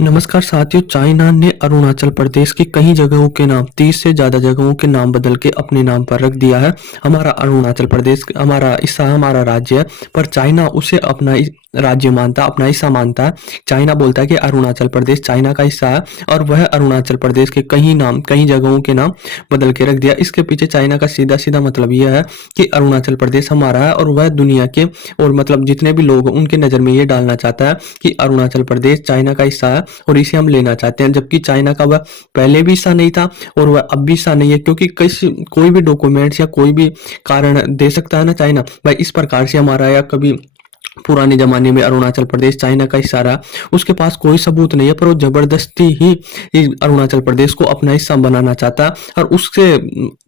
नमस्कार साथियों, चाइना ने अरुणाचल प्रदेश की कई जगहों के नाम 30 से ज़्यादा जगहों के नाम बदल के अपने नाम पर रख दिया है। हमारा अरुणाचल प्रदेश हमारा हिस्सा है, हमारा राज्य है, पर चाइना उसे अपना राज्य मानता, अपना हिस्सा मानता है। चाइना बोलता है कि अरुणाचल प्रदेश चाइना का हिस्सा है और वह अरुणाचल प्रदेश के कई जगहों के नाम बदल के रख दिया। इसके पीछे चाइना का सीधा-सीधा मतलब यह है कि अरुणाचल प्रदेश हमारा है और वह दुनिया के और मतलब जितने भी लोग उनके नज़र में ये डालना चाहता है कि अरुणाचल प्रदेश चाइना का हिस्सा है और इसे हम लेना चाहते हैं, जबकि चाइना का वह पहले भी हिस्सा नहीं था और वह अब भी हिस्सा नहीं है, क्योंकि कोई भी डॉक्यूमेंट्स या कोई भी कारण दे सकता है ना चाइना, भाई इस प्रकार से हमारा या कभी पुराने जमाने में अरुणाचल प्रदेश चाइना का हिस्सा रहा। उसके पास कोई सबूत नहीं है, पर वो जबरदस्ती ही इस अरुणाचल प्रदेश को अपना हिस्सा बनाना चाहता है और उससे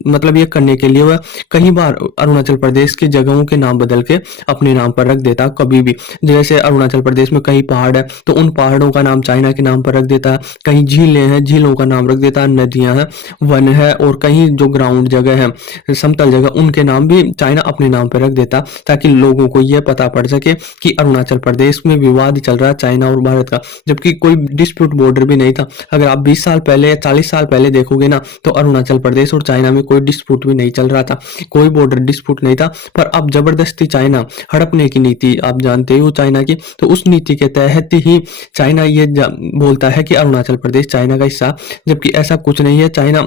मतलब ये करने के लिए वह कई बार अरुणाचल प्रदेश की जगहों के नाम बदल के अपने नाम पर रख देता है कभी भी। जैसे अरुणाचल प्रदेश में कई पहाड़ है तो उन पहाड़ों का नाम चाइना के नाम पर रख देता है, कहीं झीलें हैं झीलों का नाम रख देता है, नदियां हैं, वन है और कहीं जो ग्राउंड जगह है, समतल जगह, उनके नाम भी चाइना अपने नाम पर रख देता, ताकि लोगों को यह पता पड़ सके कि अरुणाचल प्रदेश में विवाद चल रहा है चाइना और भारत का, जबकि कोई डिस्प्यूट बॉर्डर भी नहीं था। अगर आप 20 साल पहले या 40 साल पहले देखोगे ना, तो अरुणाचल प्रदेश और चाइना में कोई डिस्प्यूट भी नहीं चल रहा था, कोई बॉर्डर डिस्प्यूट नहीं था। पर अब जबरदस्ती चाइना हड़पने की नीति आप जानते हो चाइना की, तो उस नीति के तहत ही चाइना ये बोलता है कि अरुणाचल प्रदेश चाइना का हिस्सा, जबकि ऐसा कुछ नहीं है। चाइना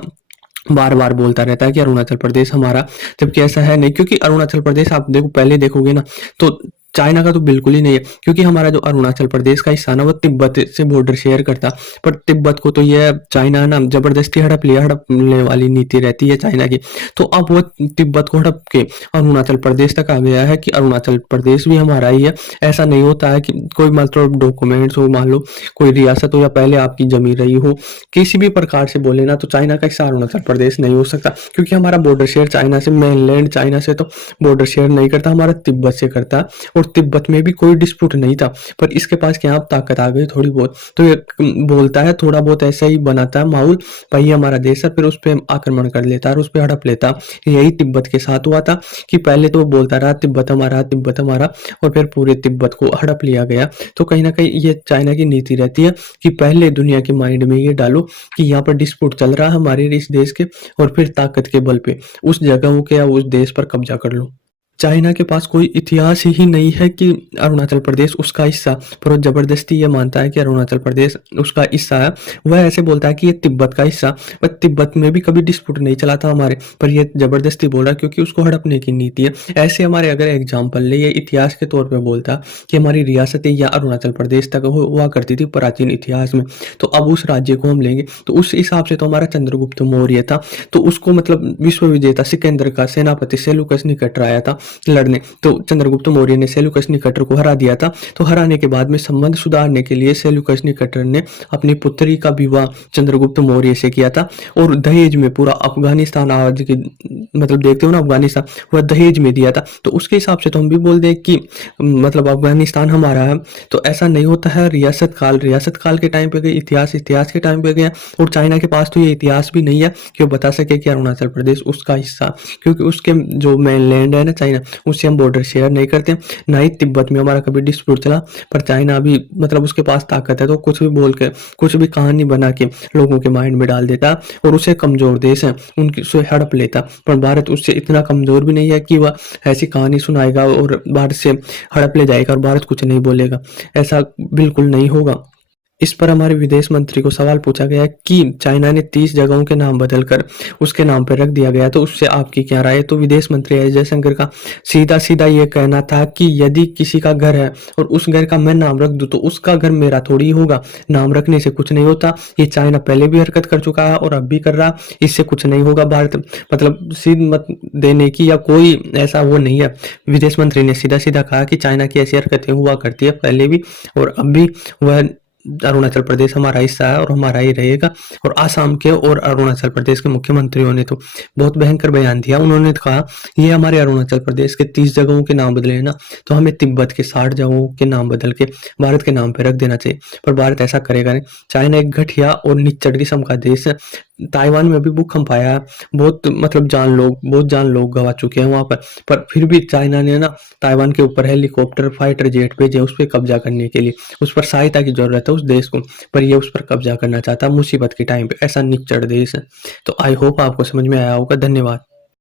बार बार बोलता रहता है कि अरुणाचल प्रदेश हमारा, जबकि ऐसा है नहीं, क्योंकि अरुणाचल प्रदेश आप देखो पहले देखोगे ना तो चाइना का तो बिल्कुल ही नहीं है, क्योंकि हमारा जो अरुणाचल प्रदेश का हिस्सा ना वो तिब्बत से बॉर्डर शेयर करता, पर तिब्बत को तो यह चाइना ना जबरदस्ती हड़पने वाली नीति रहती है चाइना की। तो अब वो तिब्बत को हड़प के अरुणाचल प्रदेश तक आ गया है कि अरुणाचल प्रदेश भी हमारा ही है। ऐसा नहीं होता है कि कोई मतलब डॉक्यूमेंट्स हो, मान लो कोई रियासत हो या पहले आपकी जमीन रही हो, किसी भी प्रकार से बोले ना तो चाइना का हिस्सा अरुणाचल प्रदेश नहीं हो सकता, क्योंकि हमारा बॉर्डर शेयर चाइना से, मेनलैंड चाइना से तो बॉर्डर शेयर नहीं करता, हमारा तिब्बत से करता है और तिब्बत में भी कोई डिस्प्यूट नहीं था। पर इसके पास क्या अब ताकत आ गई थोड़ी बहुत, तो ये बोलता है थोड़ा बहुत ऐसा ही बनाता है माहौल, भाई हमारा देश है, फिर उस पर आक्रमण कर लेता है और उस पर हड़प लेता। यही तिब्बत के साथ हुआ था कि पहले तो वो बोलता रहा तिब्बत हमारा तिब्बत हमारा, और फिर पूरे तिब्बत को हड़प लिया गया। तो कहीं ना कहीं ये चाइना की नीति रहती है कि पहले दुनिया के माइंड में ये डालो कि यहाँ पर डिस्प्यूट चल रहा है हमारे इस देश के, और फिर ताकत के बल पे उस जगहों के या उस देश पर कब्जा कर लो। चाइना के पास कोई इतिहास ही नहीं है कि अरुणाचल प्रदेश उसका हिस्सा, पर वो जबरदस्ती ये मानता है कि अरुणाचल प्रदेश उसका हिस्सा है। वह ऐसे बोलता है कि ये तिब्बत का हिस्सा, पर तिब्बत में भी कभी डिस्प्यूट नहीं चला था हमारे, पर ये जबरदस्ती बोल रहा है क्योंकि उसको हड़पने की नीति है। ऐसे हमारे अगर एग्जाम्पल ले, ये इतिहास के तौर पर बोलता कि हमारी रियासतें या अरुणाचल प्रदेश तक हुआ करती थी प्राचीन इतिहास में, तो अब उस राज्य को हम लेंगे, तो उस हिसाब से तो हमारा चंद्रगुप्त मौर्य था, तो उसको मतलब विश्व विजेता सिकंदर का सेनापति सेल्यूकस निकटर आया था लड़ने, तो चंद्रगुप्त मौर्य ने सेल्यूकस निकटर को हरा दिया था। तो हराने के बाद में संबंध सुधारने के लिए सेल्यूकस निकटर ने अपनी पुत्री का विवाह चंद्रगुप्त मौर्य से किया था, और दहेज में पूरा अफगानिस्तान, आज की मतलब देखते हो ना अफगानिस्तान, वह दहेज में दिया था। तो उसके हिसाब से तो हम भी बोल दें कि मतलब अफगानिस्तान हमारा है। तो ऐसा नहीं होता है, रियासत काल के टाइम पे गए, इतिहास के टाइम पे गया, और चाइना के पास तो ये इतिहास भी नहीं है कि वो बता सके कि अरुणाचल प्रदेश उसका हिस्सा, क्योंकि उसके जो मेनलैंड है ना चाइना, उससे हम बॉर्डर शेयर नहीं करते, ना ही तिब्बत में हमारा कभी डिस्प्यूट चला। पर चाइना भी मतलब उसके पास ताकत है, तो कुछ भी बोल के, कुछ भी कहानी बना के लोगों के माइंड में डाल देता, और उसे कमजोर देश है उनकी से हड़प लेता। पर भारत उससे इतना कमजोर भी नहीं है कि वह ऐसी कहानी सुनाएगा और भारत से हड़प ले जाएगा और भारत कुछ नहीं बोलेगा, ऐसा बिल्कुल नहीं होगा। इस पर हमारे विदेश मंत्री को सवाल पूछा गया कि चाइना ने 30 जगहों के नाम बदलकर उसके नाम पर रख दिया गया, तो उससे आपकी क्या राय है। तो विदेश मंत्री एस जयशंकर का सीधा सीधा ये कहना था कि यदि किसी का घर है और उस घर का मैं नाम रख दूं, तो उसका घर मेरा थोड़ी होगा, नाम रखने से कुछ नहीं होता। ये चाइना पहले भी हरकत कर चुका है और अब भी कर रहा, इससे कुछ नहीं होगा। भारत मतलब सीध मत देने की या कोई ऐसा वो नहीं है। विदेश मंत्री ने सीधा सीधा कहा कि चाइना की ऐसी हरकतें हुआ करती है पहले भी और अब भी। वह अरुणाचल प्रदेश हमारा हिस्सा है और हमारा ही रहेगा। और आसाम के और अरुणाचल प्रदेश के मुख्यमंत्रियों ने तो बहुत भयंकर बयान दिया। उन्होंने तो कहा ये हमारे अरुणाचल प्रदेश के 30 जगहों के नाम बदले हैं ना, तो हमें तिब्बत के 60 जगहों के नाम बदल के भारत के नाम पर रख देना चाहिए। पर भारत ऐसा करेगा नहीं। चाइना एक घटिया और निच्चड़ किस्म का देश है। ताइवान में भी भूकंप आया है, बहुत मतलब बहुत जान लोग गँवा चुके हैं वहाँ पर फिर भी चाइना ने ना ताइवान के ऊपर हेलीकॉप्टर, फाइटर जेट भेजे उस पे कब्ज़ा करने के लिए। उस पर सहायता की ज़रूरत है उस देश को, पर ये उस पर कब्ज़ा करना चाहता है मुसीबत के टाइम पे, ऐसा निच्चड़ देश है। तो आई होप आपको समझ में आया होगा। धन्यवाद।